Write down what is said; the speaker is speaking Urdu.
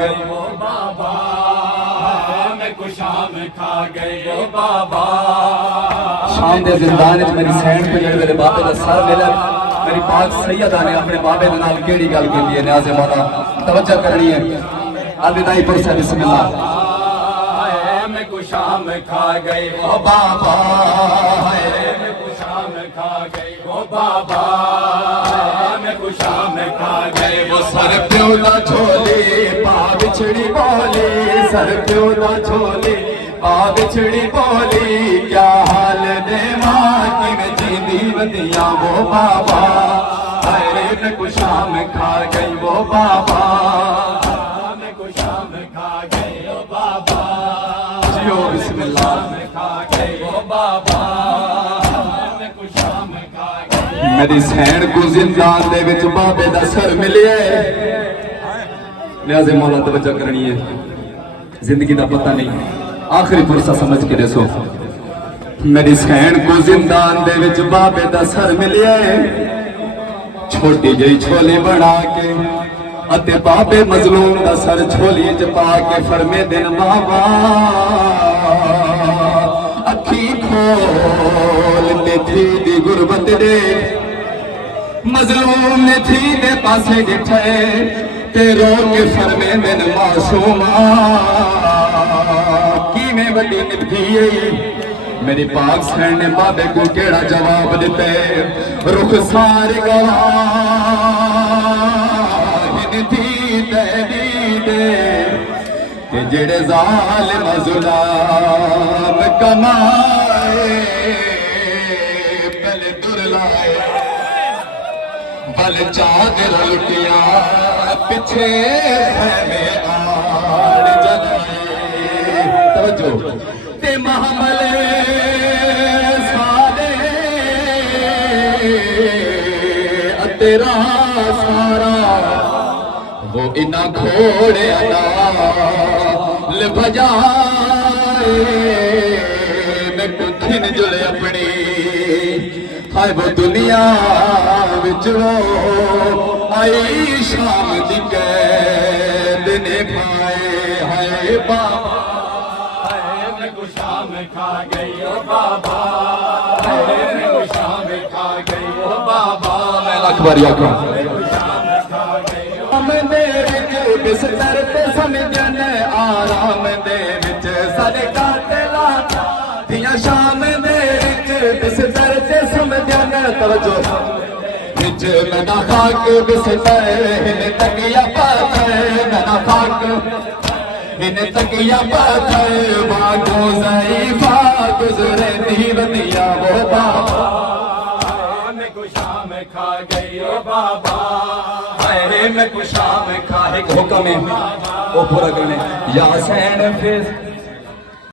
گئے وہ بابا، میں کو شام کھا گئے وہ بابا۔ شام دے زندان وچ میری سین پہ جڑے میرے بابے دا سر ملا، میری پاک سیدہ نے اپنے بابے دے نال کیڑی گل کیتی ہے؟ نیاز مولا توجہ کرنی ہے، الوداعی پر سے بسم اللہ۔ میں کو شام کھا گئے وہ بابا، میں کو شام کھا گئے وہ بابا، میں کو شام کھا گئے وہ سر پیو دا چھولی پا بچھڑی بولی، سر پیو دا چھولی پا بچھڑی بولی، کیا حال دے ماں کی میں جیندی ودیاں وہ بابا، میں کو شام کھا گئی وہ بابا، میں کو شام کھا گئی وہ بابا، جیو بسم اللہ میں کھا گئی وہ بابا، میں کو شام کھا گئی۔ میری سین کو زندان دے وچ بابے دا سر ملے، نیاز مولا توجہ کرنی ہے، زندگی دا پتہ نہیں، آخری فرصہ سمجھ کے دسو۔ میری سین کو زندان دے وچ بابے دا سر ملے، چھوٹی جئی چھولی بنا کے اتے بابے مظلوم دا سر چھولی چ پا کے فرمے دن بابا، اکھی کھول تے تھی دی غربت دے، مظلوم نے تھی دے پاسے ڈٹھے تے رو کے فرمے دن معصوما، کی میں وڈی نبھی میری پاک سین نے بابے کو کیڑا جواب دیتے؟ رخسار گواہن تھی تحرید کہ جڑے ظالم ظلام کمائے، بل در لائے بل چادر لٹیا پچھے خیمے آڑ جلائے، توجہ تے محمل تیرا سارا وہ انہاں گھوڑے نال بجائے، میں کتھن جلے اپنی ہائے وہ دنیا وچ وہ آئی شام دی قید نبھائے، ہائے بابا میں کو شام کھا گئی او بابا، میں کو شام کھا گئی او بابا، اکبر یا اکبر آرام دے وچ بستر تے سمجھن، آرام دے وچ صدقہ تے لاتا دیاں، شام دے وچ بستر تے سمجھن، توجہ وچ میرا خاک بستر ہن تکیا پاتھر، میرا خاک ہن تکیا پاتھر، واگو ضعیفہ گزرے دی ودیا وہ بابا، کھا گئی او بابا، میں کو شام کھا، ایک حکم ہے وہ پورا کرنے، یا حسین فیض